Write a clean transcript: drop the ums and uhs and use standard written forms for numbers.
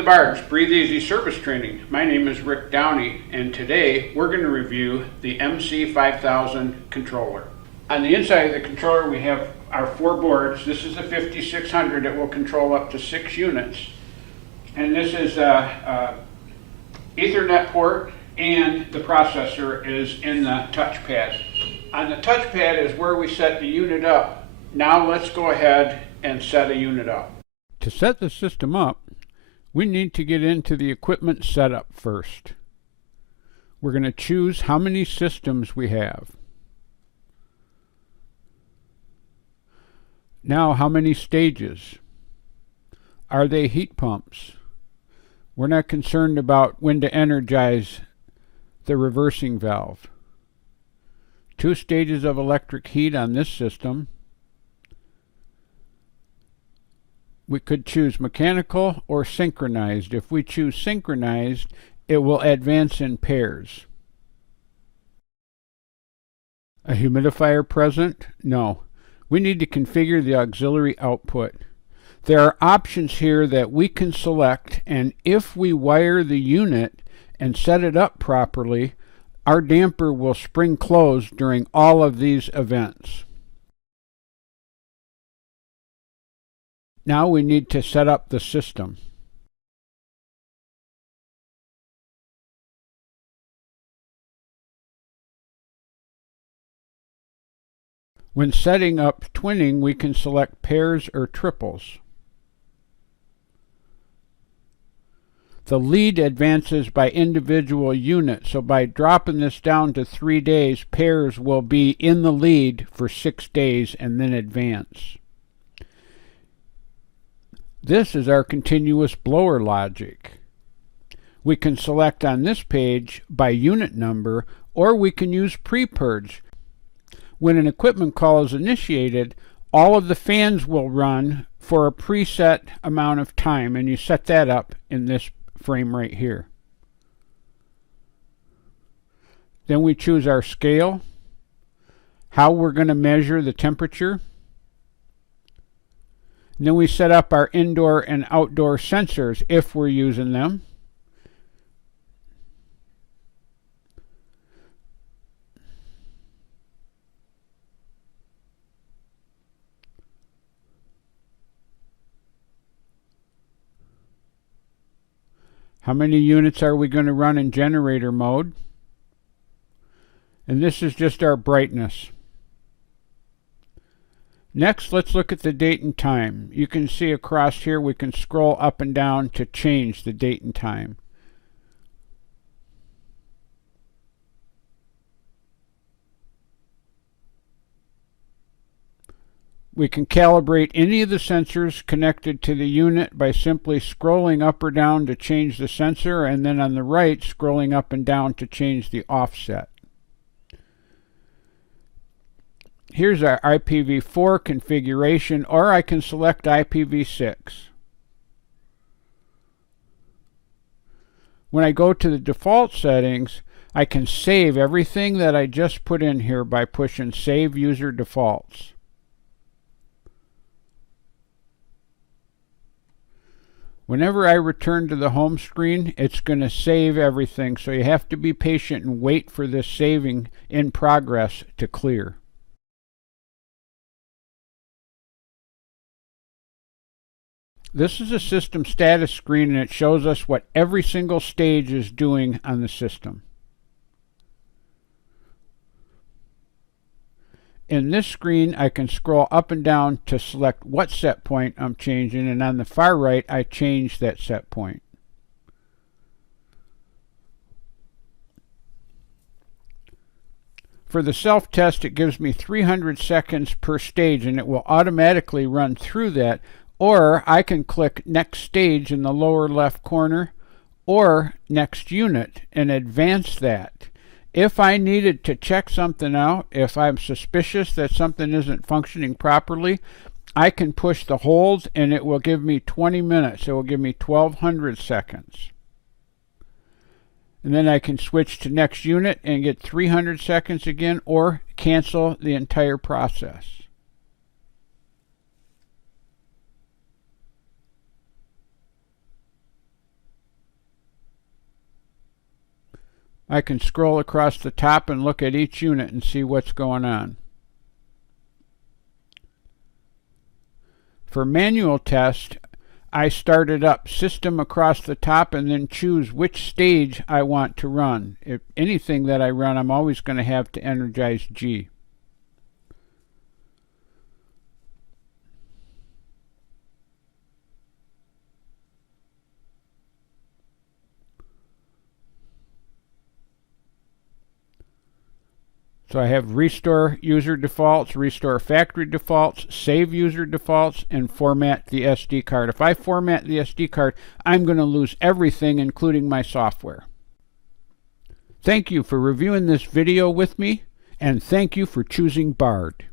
to BARD's Breathe Easy Service Training. My name is Rick Downey, and today we're going to review the MC5000 controller. On the inside of the controller we have our 4 boards. This is the 5600 that will control up to 6 units. And this is a Ethernet port, and the processor is in the touchpad. On the touchpad is where we set the unit up. Now let's go ahead and set a unit up. To set the system up, we need to get into the equipment setup first. We're going to choose how many systems we have. Now, how many stages? Are they heat pumps? We're not concerned about when to energize the reversing valve. 2 stages of electric heat on this system. We could choose mechanical or synchronized. If we choose synchronized, it will advance in pairs. A humidifier present? No. We need to configure the auxiliary output. There are options here that we can select, and if we wire the unit and set it up properly, our damper will spring close during all of these events. Now we need to set up the system. When setting up twinning, we can select pairs or triples. The lead advances by individual units, so by dropping this down to 3 days, pairs will be in the lead for 6 days and then advance. This is our continuous blower logic. We can select on this page by unit number, or we can use pre-purge. When an equipment call is initiated, all of the fans will run for a preset amount of time, and you set that up in this frame right here. Then we choose our scale, how we're going to measure the temperature. And then we set up our indoor and outdoor sensors if we're using them. How many units are we going to run in generator mode? And this is just our brightness. Next, let's look at the date and time. You can see across here we can scroll up and down to change the date and time. We can calibrate any of the sensors connected to the unit by simply scrolling up or down to change the sensor, and then on the right scrolling up and down to change the offset. Here's our IPv4 configuration, or I can select IPv6. When I go to the default settings, I can save everything that I just put in here by pushing Save User Defaults. Whenever I return to the home screen, it's going to save everything, so you have to be patient and wait for this saving in progress to clear. This is a system status screen, and it shows us what every single stage is doing on the system. In this screen, I can scroll up and down to select what set point I'm changing, and on the far right, I change that set point. For the self-test, it gives me 300 seconds per stage, and it will automatically run through that. Or I can click Next Stage in the lower left corner, or Next Unit, and advance that. If I needed to check something out, if I'm suspicious that something isn't functioning properly, I can push the hold and it will give me 20 minutes. It will give me 1200 seconds. And then I can switch to Next Unit and get 300 seconds again, or cancel the entire process. I can scroll across the top and look at each unit and see what's going on. For manual test, I started up system across the top and then choose which stage I want to run. If anything that I run, I'm always going to have to energize G. So I have restore user defaults, restore factory defaults, save user defaults, and format the SD card. If I format the SD card, I'm going to lose everything, including my software. Thank you for reviewing this video with me, and thank you for choosing BARD.